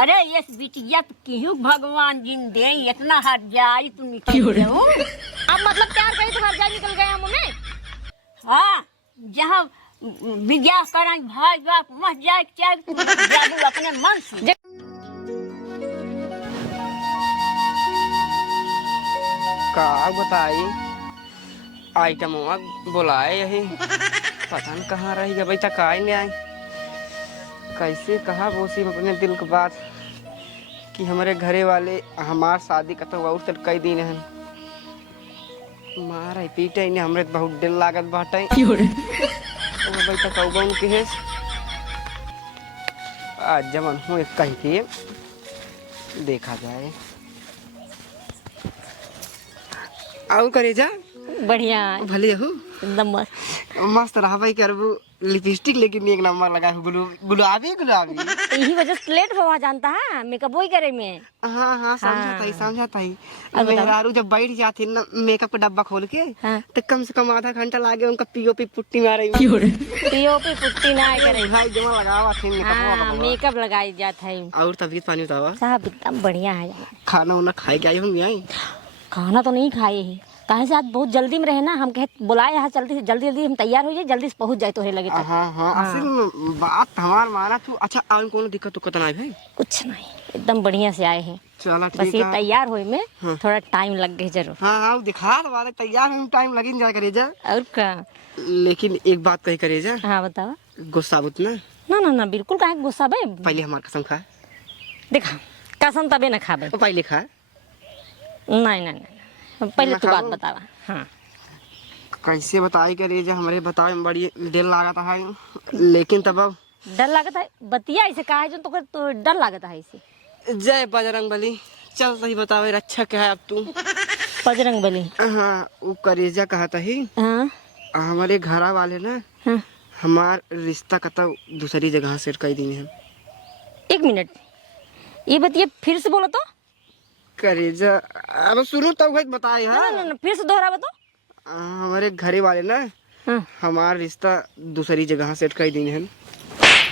अरे ये बिटिया क्यों भगवान जिन दे इतना हट जाई तू निकल जाओ। अब मतलब प्यार करे तो हर जाए निकल गए हम में। हाँ जहाँ विद्या करा भाई बाप मत जाए चाहे तू जाबू अपने मन से। का बताई आइटम बुलाए यही पता नहीं कहाँ रही गई तक आई नहीं आई। कैसे कहा बोसी अपने दिल की बात कि हमारे घरे वाले हमार शादी का तो और कई दिन है मारा पीटे ने हमरे बहुत दिल लागत बाटे बैठा कौन के है आज जमन हूँ एक कहीं के देखा जाए आउ करे जा बढ़िया भले हो एकदम मस्त मस्त रहा भाई करबू लिपस्टिक लेकिन एक नंबर लगा है गुलाबी गुलाबी यही वजह से लेट हुआ जानता है मेकअप वही करे में। हाँ समझाता ही मेहरारू जब बैठ जाती ना मेकअप का डब्बा खोल के हाँ। तो कम से कम आधा घंटा लागे उनका पीओपी पुट्टी मारे पीओपी पुट्टी ना करे भाई जमा लगावा थे हाँ मेकअप लगाई जाता है। और तबीयत पानी बतावा साहब एकदम बढ़िया है। खाना उना खाए के आई होंगे आई खाना तो नहीं खाए ही कहे से आज बहुत जल्दी में रहे ना हम कहे बुलाए यहाँ जल्दी जल्दी हम तैयार हो जाए जल्दी से पहुँच जाए तोहरे लगे। हाँ असल बात हमार माना तू अच्छा और कोनो दिक्कत तो कतना भाई कुछ नहीं एकदम बढ़िया से आए हैं चला बस ठीक ये है तैयार होए में थोड़ा टाइम लग गए जरूर। हाँ दिखा दो वाले तैयार में टाइम लगी जा करे जा और क्या लेकिन एक बात कही करे जा हाँ बताओ गुस्सा बुत ना ना ना ना बिल्कुल काहे गुस्सा बे पहले हमार कसम खा देखा कसम तबे न खाबे पहले खा नहीं नहीं नहीं पहले तू बात बतावा। हाँ कैसे बताई करे जा हमारे बतावे में बड़ी दिल लागता है लेकिन तब अब डर लगता है बतिया ऐसे कहा है जो तो डर लगता है इसे। जय बजरंग बली चल सही बतावे रक्षा क्या है अब तू बजरंग बली हाँ वो करेजा कहता ही हाँ हमारे घरा वाले ना हाँ हमार रिश्ता कता दूसरी जगह सेट कर दी है। एक मिनट ये बतिया फिर से बोलो तो करेजा अब सुनो तब तो बताए ना हाँ ना ना फिर से दोहरा बताओ। हमारे घरे वाले ना हाँ हमार रिश्ता दूसरी जगह सेट कर दी है।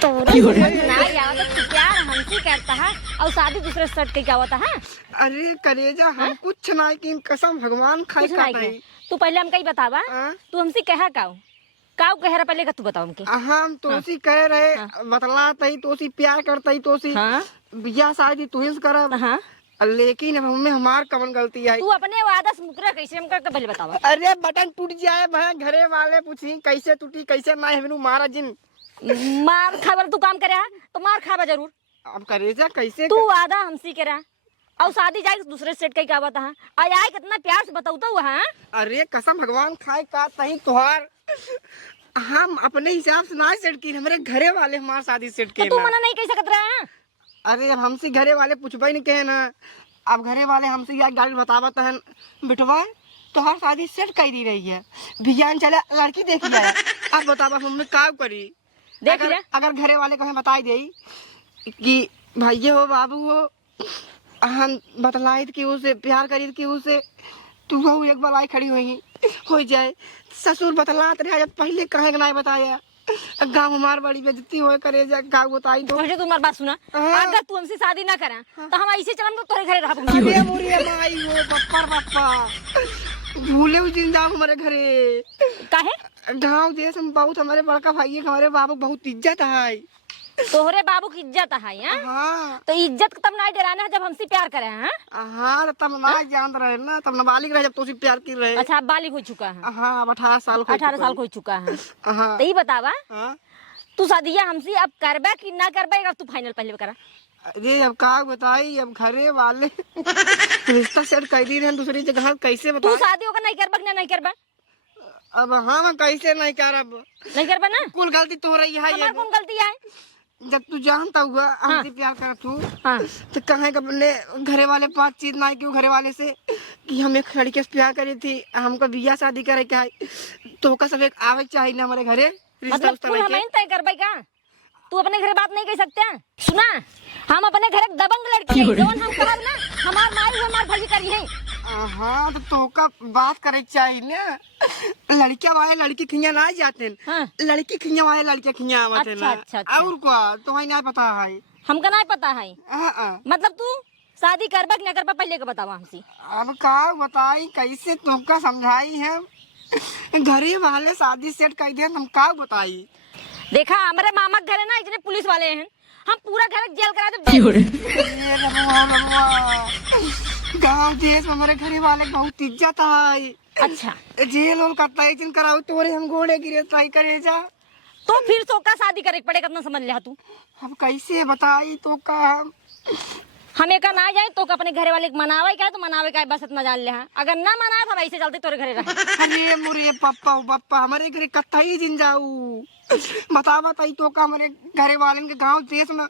तो प्यार हमसे करता है और शादी दूसरे सेट के क्या होता है। अरे करेजा हम कुछ ना कि कसम भगवान खाए कुछ नहीं खाता है। है तू पहले हम कहीं बतावा हाँ? तू हमसे कहा काऊ कह रहा पहले का तू बताओ हमके। हम तोसी कह रहे बतला तई तोसी प्यार करतई तोसी हाँ बियाह शादी तू ही करब हाँ लेकिन अब हमें हमार कमन गलती है। तू अपने वादा से मुकरा कैसे हम कर पहले बतावा। अरे बटन टूट जाए भाई घरे वाले पूछी कैसे टूटी कैसे ना है मारा जिन मार खाबर तू काम करे तो मार खाबा जरूर। अब करेजा कैसे तू वादा हमसे करा और शादी जाए दूसरे सेट का क्या बता है आए कितना प्यार से बताऊ तो वहाँ। अरे कसम भगवान खाए का तही तुहार हम अपने हिसाब से ना सेट की हमारे घरे वाले हमार शादी सेट तो के तू मना नहीं कह सकत रहा। अरे अब हमसे घरे वाले पूछबे नहीं कहे ना अब घरे वाले हमसे यह गाड़ी बतावत है बिटवा तो हर शादी सेट कर दी रही है बियान चले लड़की देख लिया अब बतावा हम का करी देख ले अगर घरे वाले कहें बताई दे कि भाई हो बाबू हो हम बतलाई कि उसे प्यार करी कि उसे तू वो एक बार आई खड़ी हुई हो जाए ससुर बतलात रहे जब पहले कहे नहीं बताया गाँव हमार बड़ी बेइज्जती हो करे जा गाँव बताई दो। मुझे तुम्हारी बात सुना अगर तू हमसे शादी ना करा तो हम ऐसे चलम तो तोरे घरे रहब। अरे मुरी माई हो बप्पर बप्पा भूले उस दिन जाओ हमारे घरे काहे गाँव देश में बहुत हमारे बड़का भाई है हमारे बाबू बहुत इज्जत है तोहरे बाबू की इज्जत है। हाँ तो इज्जत तब नहीं डराना है जब हमसे प्यार करे हैं। हाँ तब ना जान रहे ना तब नाबालिग रहे जब तो प्यार की रहे। अच्छा बालिग हो चुका है। हाँ अब 18 साल 18 साल हो चुका है। हाँ तो ये बतावा हाँ तू शादिया हमसे अब करबे कि ना करबे अब तू फाइनल पहले करा। अरे अब का बताई अब घरे वाले रिश्ता सेट कर दी रहे दूसरी जगह कैसे तू बताई शादी होकर नहीं करबे ना नहीं करबे अब हम कैसे नहीं करब नहीं करबे ना कुल गलती तो रही है हमार कौन गलती है। जब तू जानता हुआ हमसे प्यार कर तू हाँ तो कहे अपने घरे वाले बातचीत ना क्यों घरे वाले से कि हम एक लड़के से प्यार करी थी हमको बियाह शादी करे क्या है तो का सब एक आवे चाहिए ना हमारे घरे मतलब तू हमें तय करबे का तू अपने घरे बात नहीं कह सकते हैं। सुना हम अपने घरे दबंग लड़की है जोन हम कहब ना हमार माई हमार भाभी करी है। हाँ तो का बात करे चाहिए ना लड़कियां वाले लड़की खिंया ना जाते हैं हाँ। लड़की खिंया वाले लड़के खिंया आते हैं अच्छा, अच्छा, अच्छा। और क्या तो नहीं पता है हमका नहीं पता है। हाँ। मतलब तू शादी करबा कि ना करबा पहले के बतावा हमसे। अब का बताई कैसे तुमका समझाई है, घरे वाले शादी सेट कर दे, हम का बताई। देखा हमारे मामा के घर है ना, इतने पुलिस वाले हैं, हम पूरा घर जेल करा दे। ये गाँव देश में हमारे घरे वाले के बहुत इज्जत है। अच्छा जेल उल का तय कराओ तोरे हम गोड़े गिरे ट्राई करे जा। तो फिर तो का शादी करे पड़ेगा, कितना समझ लिया तू। अब कैसे बताई तो का हमें का ना जाए तो का अपने घरे वाले मनावे का है तो मनावे का है, बस इतना जान ले। हाँ अगर ना मनाए तो हम ऐसे चलते तोरे घरे रहे। अरे मुरे पप्पा हमारे घरे कत्थई दिन जाऊ बताई तो का हमारे घरे वाले के गांव देश में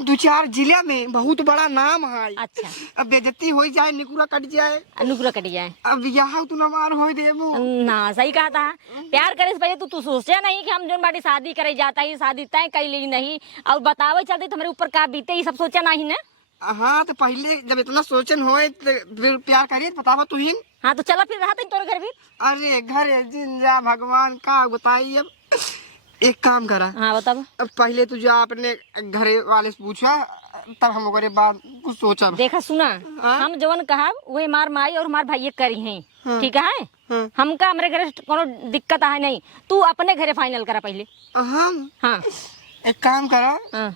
2-4 जिले में बहुत बड़ा नाम है। अच्छा अब बेइज्जती हो जाए, निकुरा कट जाए, अनुकुरा कट जाए, अब यहाँ तू नमार हो देबो ना। सही कहा था, प्यार करे से पहले तू सोचे नहीं कि हम जो बाटी शादी करे जाता है, शादी तय कर ली नहीं और बतावे चलते तुम्हारे ऊपर का बीते, ये सब सोचा नहीं ना। हाँ तो पहले जब इतना सोचन होए तो फिर प्यार करिए बतावा तू ही। हाँ तो चला फिर रहा था तोरे घर भी। अरे घरे जिंदा भगवान का बताई। अब एक काम करा, हाँ बताओ। अब पहले तुझे अपने घरे वाले से पूछा तब हम ओकरे बाद कुछ सोचा। देखा सुना, हाँ? हम जवन कहा वही हमार माई और हमार भाई करी हैं। हाँ। ठीक है, हाँ। हमका हमारे घरे कोनो दिक्कत है नहीं, तू अपने घरे फाइनल करा पहले। हम हाँ एक काम करा, हाँ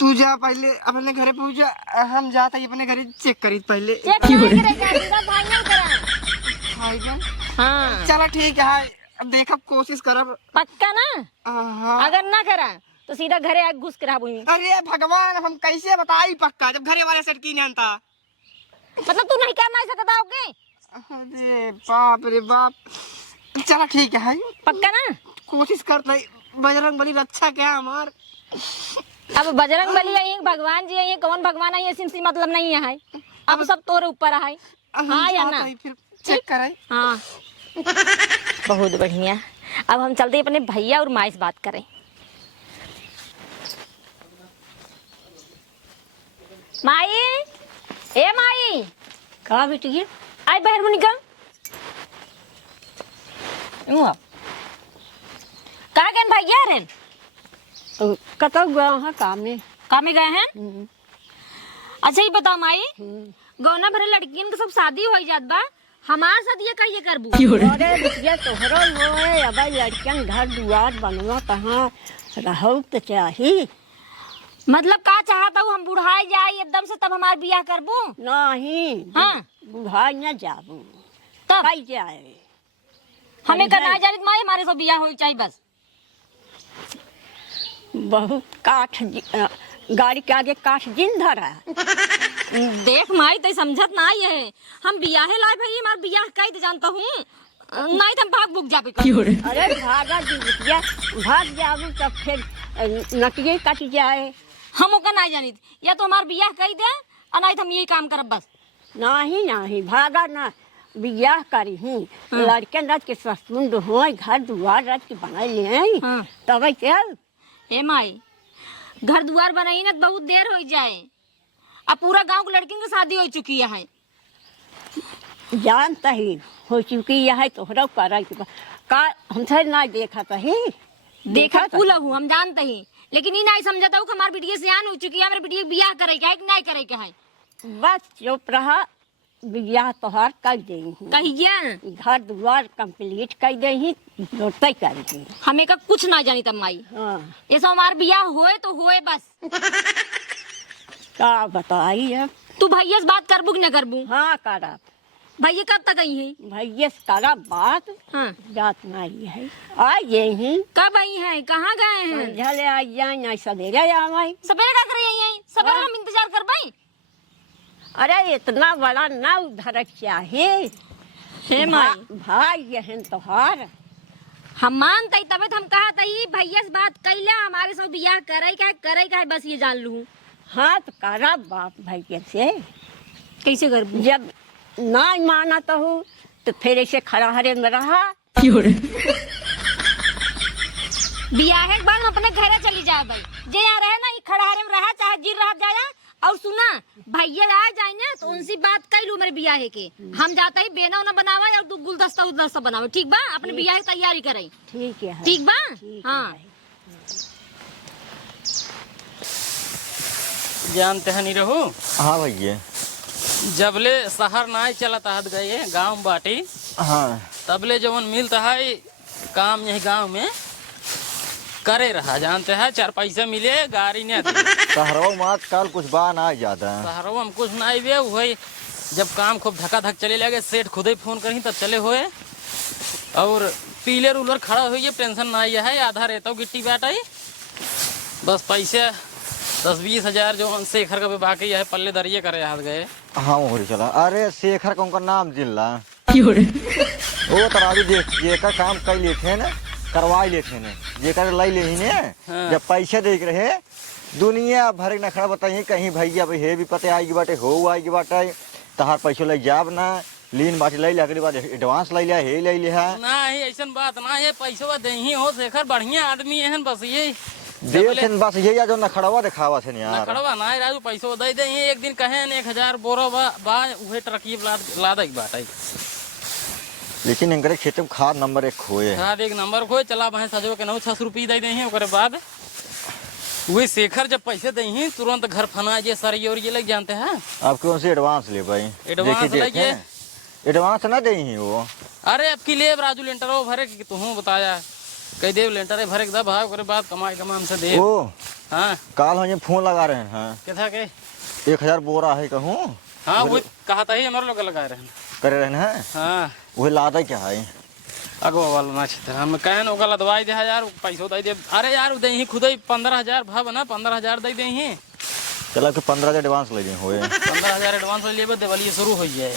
तू जा पहले अपने घरे पूछा, हम जाता ही अपने घरे चेक करी पहले। चेक नहीं करेगा, सीधा फाइनल करा। फाइनल? हाँ चलो ठीक है, अब देखब कोशिश करब। पक्का ना? हाँ। अगर ना करा तो सीधा घरे आके घुस के रहा बुई। अरे भगवान अब हम कैसे बताई पक्का जब घरे वाले सेट की नहीं आता। मतलब तू नहीं करना ऐसा बताओ के? अरे बाप रे बाप, चलो ठीक है पक्का ना? कोशिश करते, बजरंग बली रक्षा क्या हमार। अब बजरंग बली आई है, भगवान जी आई है, कौन भगवान आई है सिमसी मतलब नहीं है। अब सब तोरे ऊपर है। हाँ या ना? फिर चेक कराई। हाँ बहुत बढ़िया। अब हम चलते अपने भैया और माई से बात करें। माई, ए माई, का बेटी आई बाहर में निकल। कहाँ गए भैया रे? कतौ गया है काम में। काम में गए हैं? अच्छा ये बताओ माई, गौना भरे लड़कियन के सब शादी हो जात बा, हमार साथ ये कहिए करबू? अरे बिटिया तोहरो होए, अब लड़कियन घर दुआर बनवा कहाँ रहू तो चाही। मतलब का चाहता हूँ हम बुढ़ाई जाए एकदम से तब हमार बियाह करबू? नहीं हाँ बुढ़ा न जाबू तब कई जाए। हमें करना जानित माई, हमारे सब बियाह हो चाहिए बस। बहुत काठ गाड़ी के आगे काठ जिन धरा। देख माई तो समझत ना है, हम बियाहे लाए भाई, हमार बियाह कई तो जानता हूँ, नहीं तो हम भाग बुक जाबे कर। अरे भागा जी बिटिया, भाग जाबू तब फिर नटिये कट जाए। हम ओका नहीं जानित, या तो हमार बियाह कई दे और नहीं तो हम यही काम करब बस। नहीं भागा ना, बियाह करी हूँ लड़कन राज के ससुर हो, घर दुआर राज के बना ले तब चल। ए माई, घर दुआर बनाई ना बहुत देर हो जाए, अब पूरा गांव के लड़किन की शादी हो चुकी है। जानता ही हो चुकी है तोहरा करा का हमसे ना देखा ही देखा कुल हूँ हम जानते ही, लेकिन ये नहीं समझता हूँ कि हमारी बिटिया सियान हो चुकी है, हमारी बिटिया बियाह करे क्या है कि नहीं करे क्या है। बस चुप रहा, बियाह तोहार कर दे कहिए घर दुआर कंप्लीट कर दे जोते कर दी। हमें का कुछ ना जानी तब माई। हाँ ये सब हमार बियाह होए तो होए बस। का बताई अब। तू भैया से बात करबू कि न करबू? हाँ करा भैया कब तक आई है? भैया से करा बात। हाँ जात नहीं है, आ यही कब आई है, कहाँ गए हैं? झले आ जाए ना सवेरे आवाई। सवेरे का करे आई है? सवेरे हम इंतजार कर पाई? अरे इतना बड़ा ना उधर चाहिए। हे माई भाई यहन तोहार हम मानते तबे हम कहा था भैया से बात कैला हमारे सब बियाह करे का बस ये जान लूँ। हाँ तो करा बाप भैया से। कैसे कर जब ना माना तो हो तो फिर ऐसे खड़ा हरे में रहा। बियाह के बाद अपने घर चली जाए भाई, जे यहाँ रहे ना खड़ा हरे में रहा चाहे जिर रहा जाए। और सुना भैया आ जाए ना तो उनसे बात कर लू मेरे बियाह के, हम जाते ही बेना उना बनावा और तू गुलदस्ता उलदस्ता बनावे, ठीक बा? अपने बियाह की तैयारी करे, ठीक है, ठीक बा? ठीक हाँ है। जानते हैं नहीं रहो। हाँ भैया। जबले शहर ना चलता हद गए गांव बाटी, हाँ तबले जवन मिलता है काम यही गांव में करे रहा। जानते हैं 4 पैसे मिले गाड़ी ने शहरों में आजकल कुछ बा ना ज्यादा। शहरों में कुछ नहीं वे वही जब काम खूब धक्का धक चले लगे सेठ खुद ही फोन करी तब चले हुए और पीले रूलर खड़ा हुई टेंशन ना है। आधा रहता हूँ गिट्टी बैठा ही बस पैसे 10-20 हजार जो शेखर का भी बाकी है पल्ले दरिये करे हाथ गए। हाँ हो चला। अरे शेखर का उनका नाम जिल्ला वो तराजू जेकर काम कर लेते ना करवा लेते ने जेकर लाई ले ने। हाँ। जब पैसे दे रहे दुनिया भर के नखड़ा बताइए कहीं भैया भाई हे भी पते आएगी बाटे हो आएगी बाटे तहार पैसों ले जाब ना लीन बाटी लै अगली बार एडवांस लै लिया हे लै लिया ना ही ऐसा बात ना है पैसा दे ही हो शेखर बढ़िया आदमी है बस ये देते बस ये जो नखड़वा दिखावा थे यार। खड़वा ना है राजू पैसा दे दे एक दिन कहे 1000 बोरा बा उहे ट्रकी लादा की बात है। लेकिन इनके खेत में खाद नंबर 1 खोए खाद 1 नंबर खोए चला भाई सजो के 900 रुपये दे दे ओकरे बाद वही शेखर जब पैसे दे ही तुरंत घर फना जे सर और ये लग जानते हैं। आप कौन से एडवांस ले भाई? एडवांस लगे एडवांस ना दे ही वो। अरे अब की ले राजू लेंटर भरे कि तू बताया कई देव लेंटर भरे के भाई ओकरे बाद कमाई कमाम से दे। ओ हां काल हम फोन लगा रहे हैं क्या के 1000 बोरा है कहूं। हां वो कहा था ही हमारे लोग लगा रहे हैं करे रहे हैं। हां वो लादा क्या है अगवा वाला ना छितर हम कहन ओकला दवाई दे यार पैसा दे दे। अरे यार दे ही खुद ही 15000 भाव ना 15000 दे दे ही चला के 15000 एडवांस ले होए 15000 एडवांस ले लेबे देवलिए शुरू हो जाए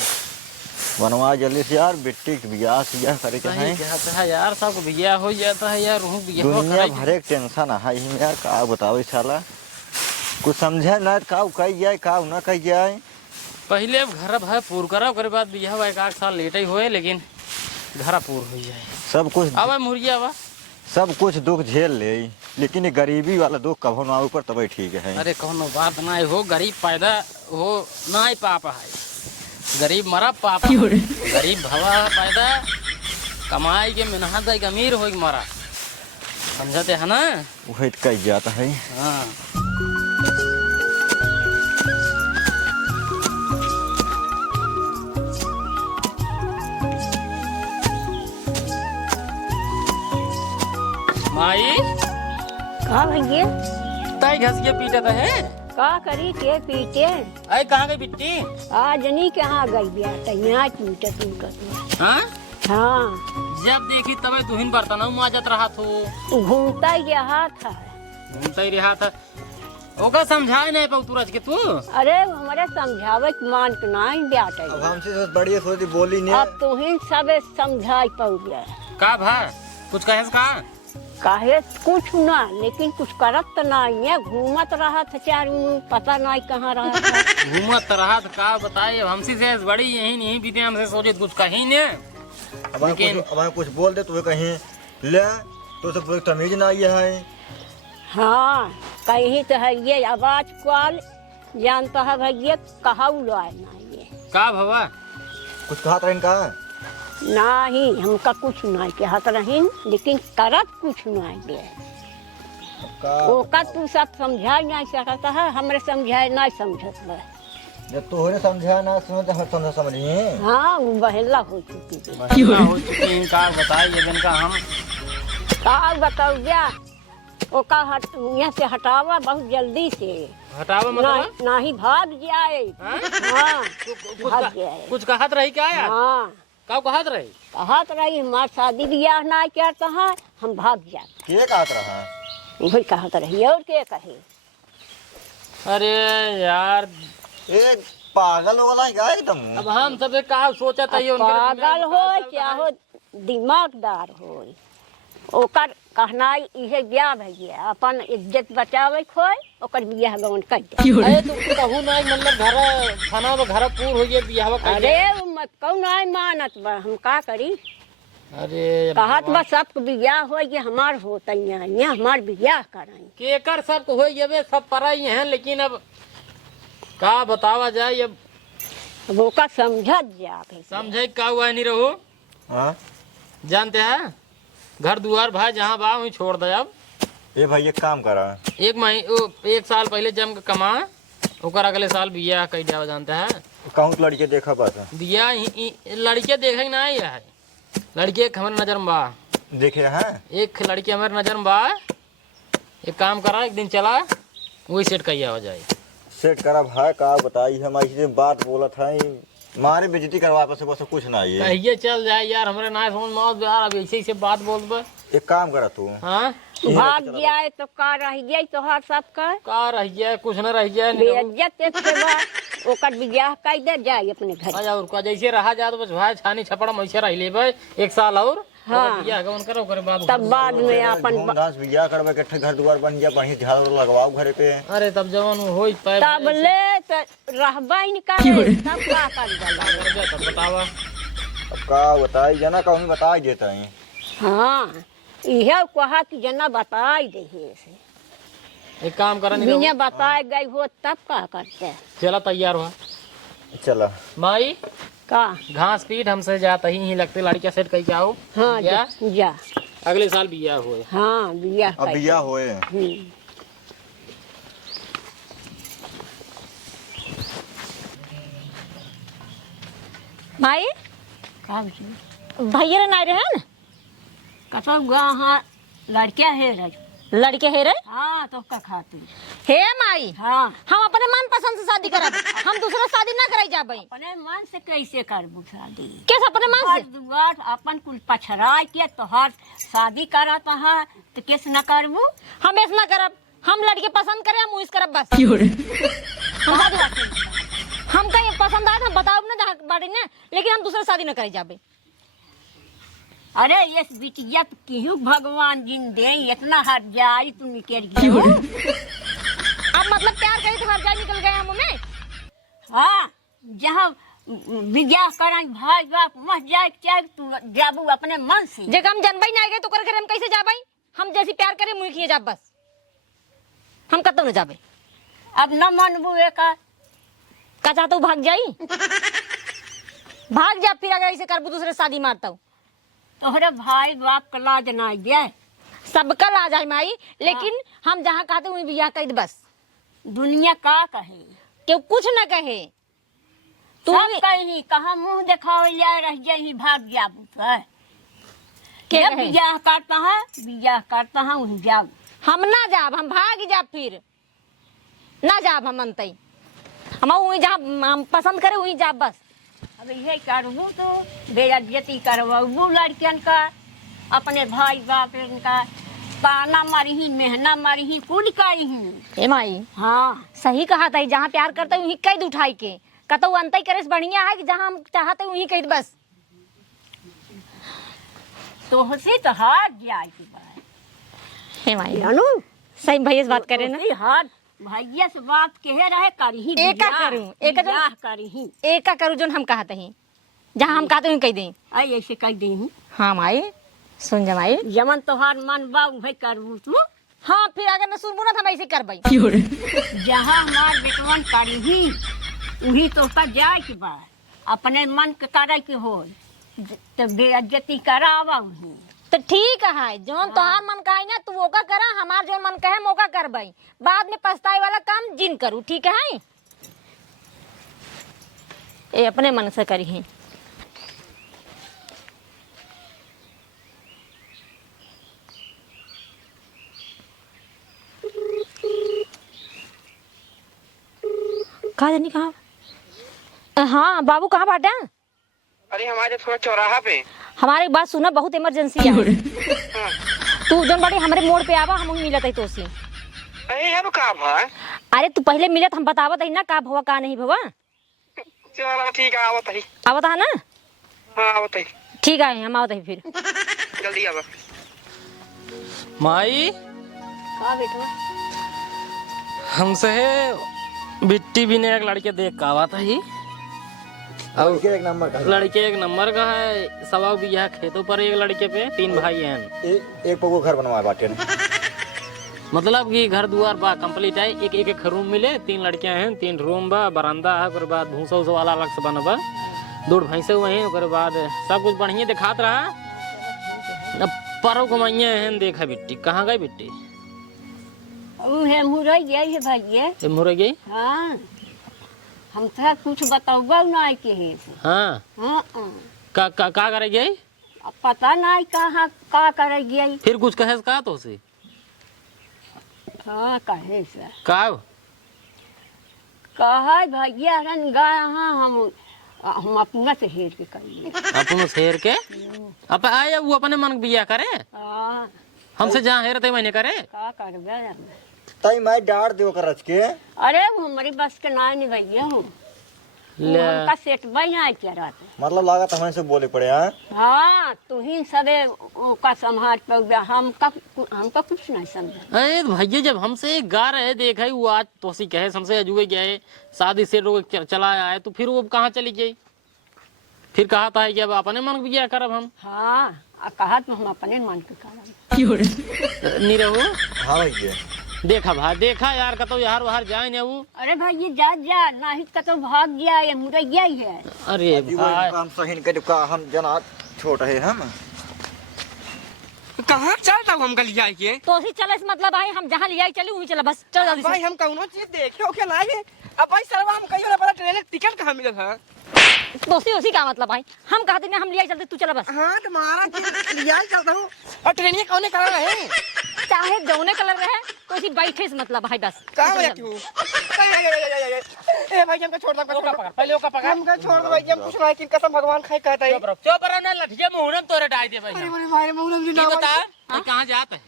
बनवा जल्दी से यार बेटी के बियाह सिया करे के है। कहता है यार सब को बियाह हो जाता है यार रूह बियाह दुनिया भर एक टेंशन है ही यार का बतावे साला कुछ समझे ना का कह जाए का ना कह जाए। पहले घर भाई पूर करा ओकरे बाद बियाह 1 साल लेट ही होए लेकिन घर पूर हो जाए सब कुछ आवा मुर्गिया आवा सब कुछ दुख झेल ले लेकिन ये गरीबी वाला दुख कभो ना ऊपर तब ठीक है। अरे कौन बात ना हो गरीब पैदा हो ना ही पाप है गरीब मरा पाप गरीब भवा पैदा कमाई के मेहनत है अमीर हो मरा समझते है ना वही कह जाता है। हाँ माई का भैया ताई घस के पीटा है का करी के पीटे अरे कहाँ गई बिट्टी? आज नहीं कहाँ गई बेटा यहाँ पीटत उनकत। हाँ हाँ जब देखी तबे तुहिन बर्तन माजत रहा तो घूमता ही रहा था। घूमता ही रहा था ओका समझाए नहीं पाऊ तुरज के तू। अरे हमारे समझावे के मान के नहीं बेटा अब हमसे बढ़िया थोड़ी बोली नहीं अब तुहिन सब समझाई पाऊ गया का भा कुछ कहे का काहे कुछ ना लेकिन कुछ करत तो नहीं है घूमत रहा था चारों पता नहीं कहाँ रहा था। घूमत रहा था का बताए हमसे से बड़ी यही बीते हमसे सोचे कुछ कहीं ने अब कुछ बोल दे तो कहीं ले तो सब तमीज ना ये है। हाँ कहीं तो है ये आवाज कॉल जानता है भैया कहा ना ये का भवा कुछ कहा था इनका नहीं हमका कुछ नहीं कहत रहीन लेकिन करत कुछ नहीं दे ओका तू सब समझा नहीं सकता है हमरे समझाए नहीं समझत बा जब तोहरे समझा ना समझ समझिए। हाँ वो बहला हो चुकी हो चुकी का बताए ये दिन का हम का बताओ क्या ओका यहाँ से हटावा बहुत जल्दी से हटावा मतलब नहीं भाग जाए। हाँ भाग जाए कुछ कहत रही क्या यार? हाँ का कहत रही कहत रही हमार शादी ब्याह ना करता है हम भाग जाते के कहत रहा वही कहत रही और के कहे। अरे यार एक पागल हो गया क्या एकदम। अब हम सब का सोचा था ये पागल हो क्या हो दिमागदार हो ओकर कहना इहे ब्याह भैया अपन इज्जत बचावे खोए ओकर बियाह गवन कर दे। अरे तू कहू नहीं मतलब घर खाना में घर पूर हो गया बियाह कर अरे मत कहू नहीं मानत बा हम का करी। अरे कहत बस सब बियाह हो गया हमार होता यहाँ हमार बियाह कराई केकर सब हो ये सब पराई हैं लेकिन अब का बतावा जाए अब ओका समझत जा समझे का हुआ नहीं रहो। हाँ जानते हैं घर दुआर भाई जहाँ बा वहीं छोड़ दे। अब ये भाई एक काम करा 1 साल पहले जम के कमा ओकर अगले साल बिया कई दिया जानता है। कहूँ तो लड़के देखा बस बिया लड़के देखे ना ही है, लड़के एक हमारे नजर में बा, देखे हैं। एक लड़की हमारे नजर में बा। एक काम करा, एक दिन चला वही सेट कहिया हो जाए। सेट करा भाई का बताई हम ऐसे बात बोला था मारे बेइज्जती करवा बस बस कुछ ना ये कहिए चल जाए यार, हमारे ना समझ में यार, अब ऐसे ऐसे बात बोल बे। एक काम करा तू हाँ भाग जाए तो का रह जाए तोहार सबका का रह जाए, कुछ न रह जाए। बेइज्जत एक के बाद ओकर बियाह कर दे जाए अपने घर। आ जाओ का जैसे रहा जा तो बस भाई छानी छपड़ वैसे रह लेबे एक साल और हाँ। बियाह कौन करो करे बाद तब बाद में अपन धूमधाम से बियाह करवा के घर द्वार बन गया, बढ़िया झाड़ लगवाओ घरे पे। अरे तब जवान हो पाए तब ले तो रहबा ही नहीं करे तब का कर जाला। तब बतावा। अब का बताई जना कहूँ बता ही देता है। हाँ यह कहा कि जना बताई दे से एक काम करा बिना बताए गई हो तब का करते। चला तैयार हुआ चला माई का घास पीट हमसे जाता ही लगते लड़कियां सेट कही आओ। हाँ क्या? जा अगले साल बियाह हुए। हाँ बियाह अब कर बियाह होए भाई का भैया नहीं रहे ना, कतो हाँ लड़किया है रज लड़के है रे। हाँ तो का खाती हे माई, हाँ हम अपने मन पसंद से शादी करब, हम दूसरा शादी ना कराई जाबई। अपने मन से कैसे कर शादी कैसे अपने मन घर से? दुआर अपन कुल पछराय के तोहार शादी करत है तो कैसे न करबू। हम ऐसा ना करब, हम लड़के पसंद करे हम उस करब बस। हम हम कहीं पसंद आए हम बताओ ना जहाँ बाड़ी ना, लेकिन हम दूसरा शादी ना करे जाबे। अरे ये बिटिया क्यों भगवान जिन दे इतना हट जाए तुम निकल गए हो। अब मतलब प्यार करी तो हर जाए निकल गए हम में। हाँ जहाँ विद्या कराई भाई बाप मत जाए क्या तू जाबू अपने मन से। जब हम जनबई ना गए तो कर हम कैसे जाबई? हम जैसी प्यार करे मुई किए जाब बस, हम कतौ न जाबे। अब न मनबू एक का चाहता हूँ भाग जाई भाग जा, फिर अगर ऐसे करबू दूसरे शादी मारता हूँ। तोहरे भाई बाप का लाज ना गया सबका ला जाए माई, लेकिन हम जहाँ कहते वहीं बियाह कर दे बस। दुनिया का कहे क्यों कुछ न कहे तू सब कहीं कहाँ मुंह दिखाओ या रह जाही भाग जाबू तो क्या जब कहे? बियाह करता है वहीं जाबू। हम ना जाब, हम भाग जाब, फिर ना जाब हम अंतई, हम वहीं जहाँ हम पसंद करे वहीं जाब बस। अब यही करबू तो बेइज्जती करबू लड़कियन का, अपने भाई बाप का ताना मारी मेहना मारी कुल करी। ए माई हाँ सही कहा था, जहाँ प्यार करते वहीं कैद उठाई के कतो अंतई करे से बढ़िया है कि जहाँ हम चाहते वहीं कैद बस। तो हसी तो हार जाए की बात हे माई जानू सही भैया से बात करे ना, हार भैया से बात कहे रहे करही एका करूं, एका जो- बियाह करही एक का करूँ जो हम कहते हैं, जहाँ हम कहते वहीं कह दें। आई ऐसे कह दी हाँ माई सुन जा माई। जमन तोहार मन बा वही करबू तू। हाँ फिर अगर न सुनबू ना तो हम ऐसे करबई। जहाँ हमार बेटवन करही वही तो का जाए के बा, अपने मन के करे के हो तो बेइज्जती करावा वही। तो ठीक है, जोन तोहार मन कहे ना तू ओका करा, हमार जो मन कहे मौका करबई, बाद में पछताए वाला काम जिन करू। ठीक है ए अपने मन से करी है। कहा जानी कहा? हाँ बाबू कहाँ बाटा? अरे हमारे थोड़ा चौराहा पे। हमारे एक बात सुना, बहुत इमरजेंसी है। तू जौन बड़ी हमारे मोड़ पे आवा, हम वहीं मिलत है तो सी। अरे यार का भाई, अरे तू पहले मिलत हम बतावत है ना का भवा का नहीं भवा। चलो ठीक है आवत है। आवत है ना? हाँ आवत है, ठीक है हम आवत है फिर। जल्दी आवा। माई का बेटवा हमसे बिट्टी भी ने एक लड़के देख का आवा था ही, और लड़के एक नंबर का लड़के एक नंबर का है। सवा बियाह खेतों पर एक लड़के पे 3 भाई हैं। एक पगो घर बनवाए बाटे ने। मतलब कि घर दुआर बा कंप्लीट है, एक एक रूम मिले, 3 लड़कियां हैं, 3 रूम बा, बरामदा है, ओकर बाद भूसा उसा वाला अलग से बनबा, 2 भैंसे हुए हैं, ओकर बाद सब कुछ बढ़िया दिखात रहा। अब परो घुमाइए हैं, देखा बिट्टी कहाँ गई बिट्टी? है मुरई गई है भैया। मुरे गई हाँ हमसे कुछ बताओ नहीं के है से। हाँ हाँ का करेगी? अब पता नहीं कहाँ का करेगी। फिर कुछ कहे का तो से हाँ कहे से का कहे भैया रन गए हाँ हम अपना से हेर के करिए। अपन शेर के अब आए वो अपने मन के बिया करे, हाँ हमसे जहाँ हेरते मैंने करे। का करबे। तई मैं डांट दियो कर रच के। अरे वो हमारी बस के ना नहीं भैया हूँ का सेट बना क्या रहते। मतलब लागत हमें से बोले पड़े। हाँ हाँ तू ही सबे का संभाल पे हमका कुछ नहीं समझा। अरे भैया जब हमसे गा रहे देखा वो आज तो सी कहे हमसे अजुए गया है शादी से रोक चला आया तो फिर वो कहाँ चली गई? फिर कहा था कि अब अपने मन बिया करब हम। हाँ कहा तो हम अपने मन के करब नहीं रहो। हाँ भैया देखा भाई देखा यार कतो यार बाहर जाए ना वो। अरे भाई ये जा नहीं कतो भाग गया ये मुझे यही है। अरे भाई हम सही के का हम जना छोटा है हम कहाँ चलता हूँ हम कल लिया के? तो उसी चले इस मतलब भाई हम जहाँ लिया चले वहीं चला बस चल जल्दी भाई से। हम कौनो चीज देखे ओके ना है। अब भाई सरवा हम कहीं ना ट्रेन टिकट कहाँ मिला था? तो उसी का मतलब भाई हम कहते हैं हम लिया चलते तू चला बस। हाँ तुम्हारा लिया चलता हूँ और ट्रेन कौन करा है? चाहे जौने कलर रहे तो उसी बैठे से मतलब भाई बस। कहाँ हो जाती हूँ? ए भाई हमको छोड़ दो पहले ओका पकड़। हमको छोड़ दो भाई हम कुछ नहीं कि कसम भगवान खाए कहता है। चुप रहो ना लठिया मुंह तोरे डाल दे भाई। अरे भाई मुंह ये बता ये कहाँ जाता है?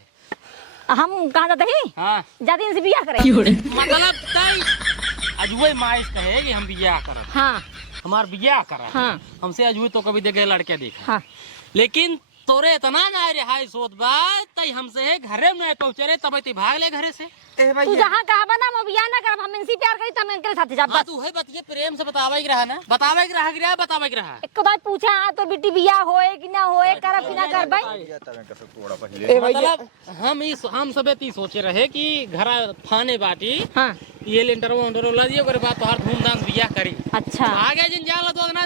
हम कहाँ जाते हैं? हाँ जाते इनसे बिया करें। मतलब तई अजुए माइस कहे कि हम बिया करब। हाँ हमार बिया करा। हाँ हमसे अजुए तो कभी देखे लड़के देखा। हाँ लेकिन तोरे इतना ना रिहाई सोत बात तई हमसे है घरे में पहुंचे रे तब भाग ले घरे से। ए भाई तू जहाँ कहा बना हम बिया ना करब हम इनसे प्यार करी तब इनके साथ जा हाँ बस। तू है बतिए प्रेम से बतावे के रहा ना बतावे के रहा बतावे के रहा। एक बार पूछा तो बेटी बिया होए कि ना होए करब कि ना करबै। ए भाई मतलब हम सबे ती सोचे रहे कि घरा थाने बाटी हाँ ये लेंटर ला दियो करे बात तोहार धूमधाम से बियाह करी। अच्छा आगे जिन जाला तो ना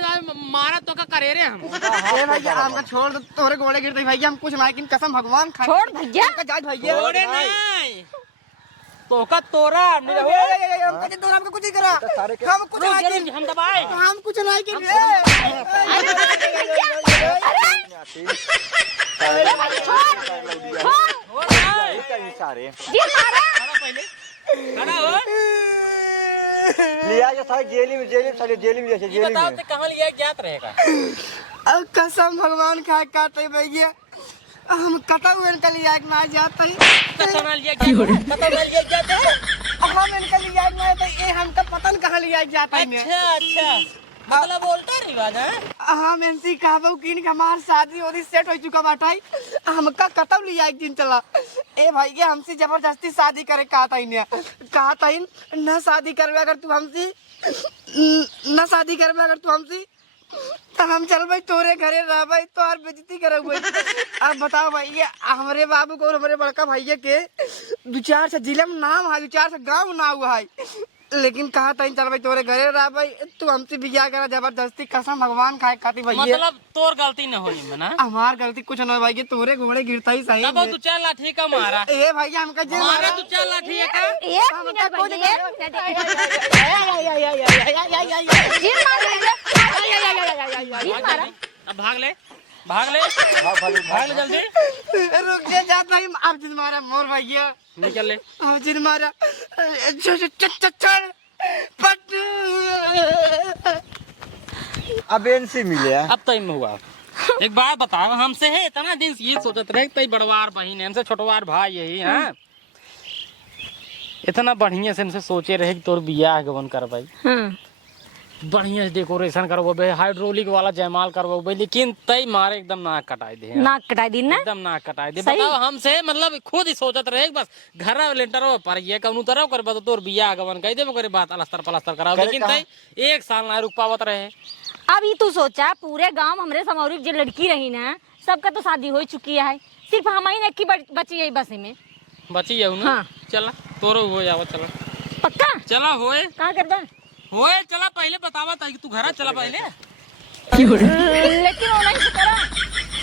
मारा तो का करे रे हम। ए भाई हमको छोड़ दो तोरे घोड़े गिरते भाई हम कुछ नहीं कि कसम भगवान खाए। छोड़ भैया। जा भैया छोड़े नहीं तो का तोरा नहीं रहो। हम कहे तो हमको कुछ ही करा हम कुछ रुक नहीं जरूर हम दबाए। हम कुछ नहीं कर सारे जी मारा पहले खड़ा हो। लिया जो था जेली में साले जेली में जैसे जेली बताओ में। ते कहां लिया ज्ञात रहेगा? अब कसम भगवान खाए काटे भैया हम कटा हुए इनका लिया एक ना जाता ही कतना लिया ज्ञात कतना लिया ज्ञात है। हम इनका लिया ना तो ये हमका पता नहीं कहाँ लिया जाता है। अच्छा मतलब उल्टा रिवाज है। हम इनसे कहबो कि हमार शादी होदी सेट हो चुका बाटाई हमका कतब लिया एक दिन चला। ए भाई ये हमसे जबरदस्ती शादी करे कहा था न शादी करवे अगर तू हमसे न शादी करवे अगर तू हमसे तो हम चल भाई तोरे घरे रह भाई तो हर बेइज्जती करे हुए। अब बताओ भाई ये हमारे बाबू को और हमारे बड़का भैया के 2-4 से जिले में नाम है 2-4 से गाँव ना हुआ है लेकिन कहा था चल भाई तोरे घरे रह भाई तू हमसे बिया करा जबरदस्ती कसम भगवान खाए खाती भैया। मतलब तोर गलती न होई में ना हमार गलती कुछ न भाई तोरे घोड़े गिरता ही सही तब तू चल लाठी का मारा। ए भैया हमका जे मारा तू चल लाठी का। एक मिनट भैया जी मारा अब भाग ले जल्दी रुक जा जाता ही अब जिन मारा मोर भैया निकल ले। अब जिन मारा चल पट अब इनसे मिले अब तो इनमें हुआ। एक बात बताओ हमसे है इतना दिन से ये सोचत रहे तई बड़वार बहन हमसे छोटवार भाई यही है इतना बढ़िया से हमसे सोचे रहे कि तोर बियाह गवन करवाई बढ़िया से डेकोरेशन करवाबे हाइड्रोलिक वाला जयमाल करवाबे लेकिन तई मारे एकदम नाक कटाई दे। नाक कटाई दी ना एकदम नाक कटाई दे। सही। बताओ हमसे मतलब खुद ही सोचत रहे बस घर लेंटर पर ये कौन तरह कर बता तोर बियाह गवन कह देबो करे बात अलस्तर पलस्तर कराओ लेकिन तई 1 साल ना रुक पावत रहे। अब ये तू सोचा पूरे गांव हमरे समौरी जो लड़की रही ना सबका तो शादी हो चुकी है सिर्फ हम ही की बची है बस में बची जाऊ ना। हाँ। चला तोरो हो जाओ चला पक्का चला होए कहाँ कर दे होए चला पहले बतावा ताकि तू घरा चला पहले लेकिन ऑनलाइन से करा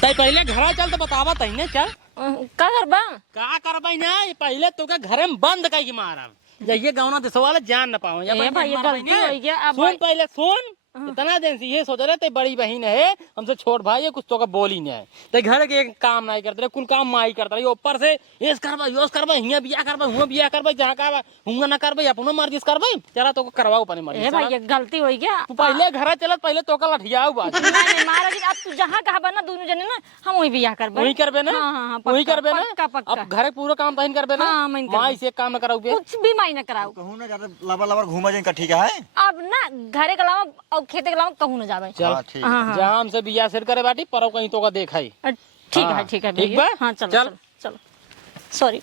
तई पहले घरा चल तो बतावा तई ने चल का करबा का करबाई ना ये पहले तो का घरे में बंद कई मारा जाइए गाँव ना देशो वाले जान न पाओ ए भाई ये गलती हो गया अब सुन पहले सुन इतना दिन से ये सोच रहे थे बड़ी बहन है हमसे छोट भाई है कुछ तो का बोल ही नहीं है तो घर के एक काम नहीं करते कुल काम माई करता रही ऊपर से येस करबा योस करबा हिया बियाह करबा हुआ बियाह करबा जहाँ का हुआ ना करबा अपनो मर्जी से करबा चला तो करवाओ अपने मर्जी ए भाई ये गलती हो गया तू पहले घर चलत पहले तो का लठियाओ बात नहीं महाराज अब तू जहाँ कहबा ना दोनों जने ना हम वही बियाह करबे वही करबे ना हाँ, वही पक्का, करबे ना पक्का, पक्का। अब घर पूरा काम तहन करबे ना हाँ, मैं करबे। माई से काम न कराऊ कुछ भी माई न कराऊ कहूँ ना ज्यादा लबर लबर घूमा जाए ठीक है अब ना घरे के अलावा और खेते के अलावा कहूँ न जावे हाँ ठीक है। हाँ हाँ जहाँ हमसे बियाह सेट करे बाटी पर कहीं तो का देखा ही ठीक है हाँ, ठीक है ठीक भैया बा? हाँ चलो चल। चलो चलो सॉरी